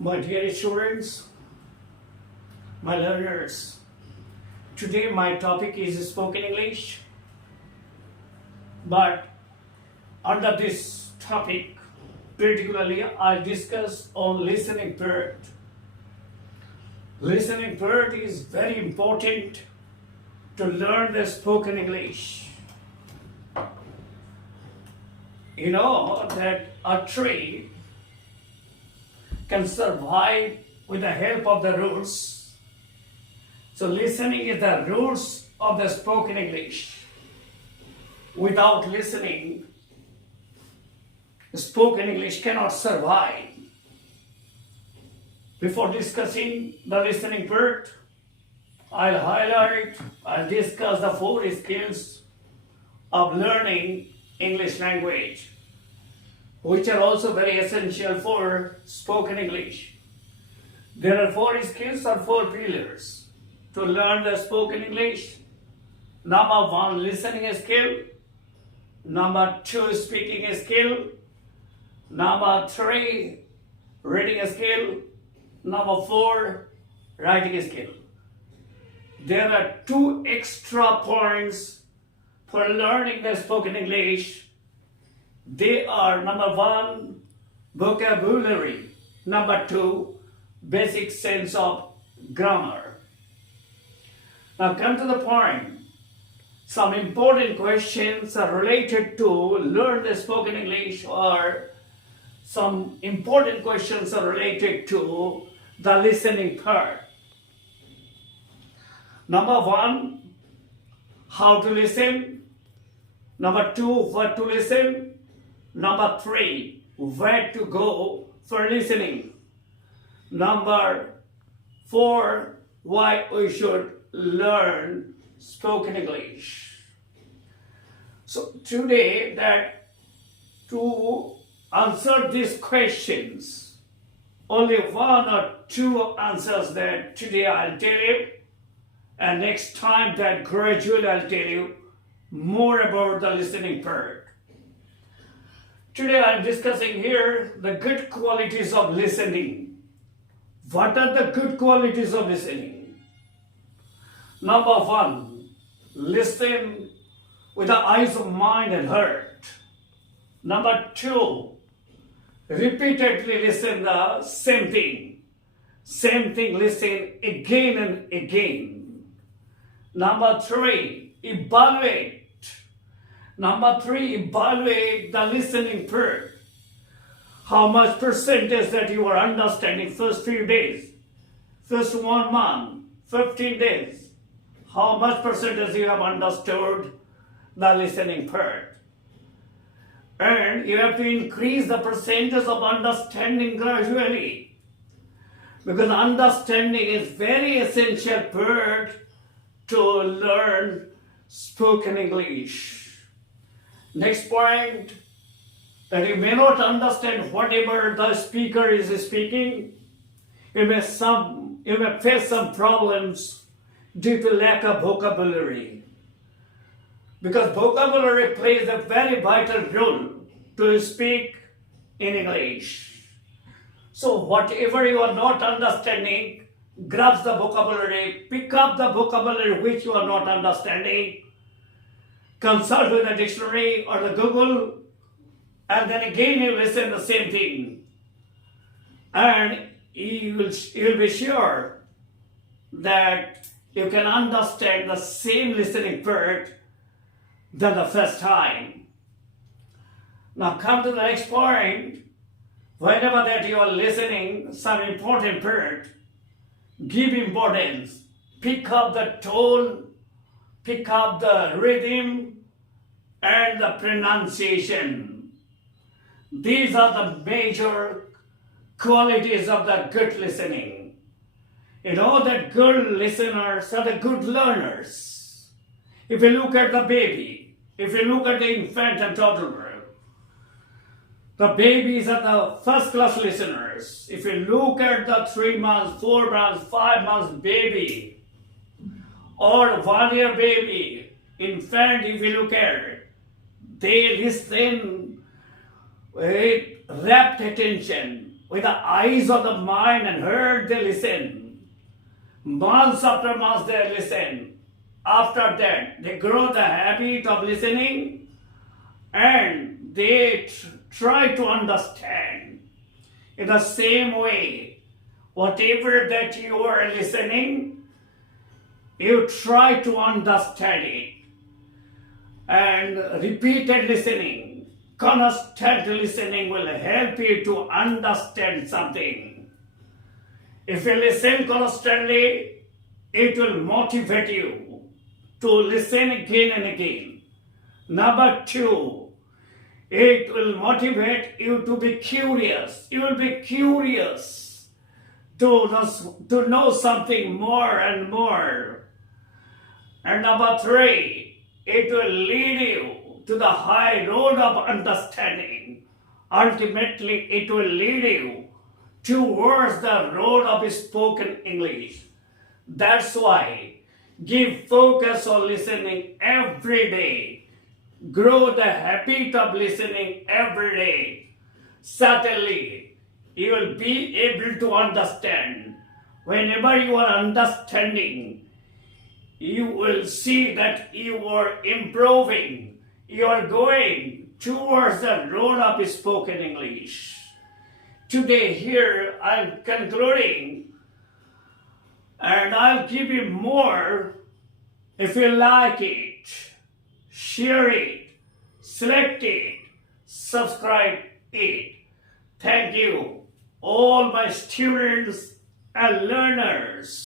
My dear students, my learners, today my topic is spoken English, but under this topic, particularly I'll discuss on listening part. Listening part is very important to learn the spoken English. You know that a tree can survive with the help of the roots. So listening is the roots of the spoken English. Without listening, spoken English cannot survive. Before discussing the listening part, I'll discuss the 4 skills of learning English language, which are also very essential for spoken English. There are 4 skills or 4 pillars to learn the spoken English. Number 1, listening skill. Number 2, speaking skill. Number 3, reading skill. Number 4, writing skill. There are 2 extra points for learning the spoken English. They are number 1, vocabulary. Number 2, basic sense of grammar. Now come to the point. Some important questions are related to learn the spoken English, or some important questions are related to the listening part. Number 1, how to listen. Number 2, what to listen. Number 3, where to go for listening. Number 4, why we should learn spoken English. So today, that to answer these questions, only 1 or 2 answers that today I'll tell you, and next time that gradually I'll tell you more about the listening part. Today I'm discussing here the good qualities of listening. What are the good qualities of listening? Number 1, listen with the eyes of mind and heart. Number 2, repeatedly listen the same thing. Same thing, listen again and again. Number 3, evaluate. Number 3, evaluate the listening part. How much percentage that you are understanding first few days, first 1 month, 15 days. How much percentage you have understood the listening part. And you have to increase the percentage of understanding gradually, because understanding is very essential part to learn spoken English. Next point, that you may not understand whatever the speaker is speaking. You may face some problems due to lack of vocabulary, because vocabulary plays a very vital role to speak in English. So whatever you are not understanding, grasp the vocabulary, pick up the vocabulary which you are not understanding, consult with the dictionary or the Google, and then again you listen the same thing. And you will be sure that you can understand the same listening part than the first time. Now come to the next point. Whenever that you are listening some important part, give importance. Pick up the tone, pick up the rhythm, and the pronunciation. These are the major qualities of the good listening. You know that good listeners are the good learners. If you look at the baby, if you look at the infant and toddler, the babies are the first class listeners. If you look at the 3 months, 4 months, 5 months baby, or 1 year baby, infant, if you look at it, they listen with rapt attention, with the eyes of the mind and heard they listen. Months after months they listen. After that, they grow the habit of listening and they try to understand. In the same way, whatever that you are listening, you try to understand it. And repeated listening, constant listening will help you to understand something. If you listen constantly, it will motivate you to listen again and again. Number 2, it will motivate you to be curious. You will be curious to know something more and more. And number 3, it will lead you to the high road of understanding. Ultimately, it will lead you towards the road of spoken English. That's why give focus on listening every day. Grow the habit of listening every day. Certainly, you will be able to understand. Whenever you are understanding, you will see that you are improving. You are going towards the road of spoken English. Today here I'm concluding, and I'll give you more. If you like it, share it, select it, subscribe it. Thank you, all my students and learners.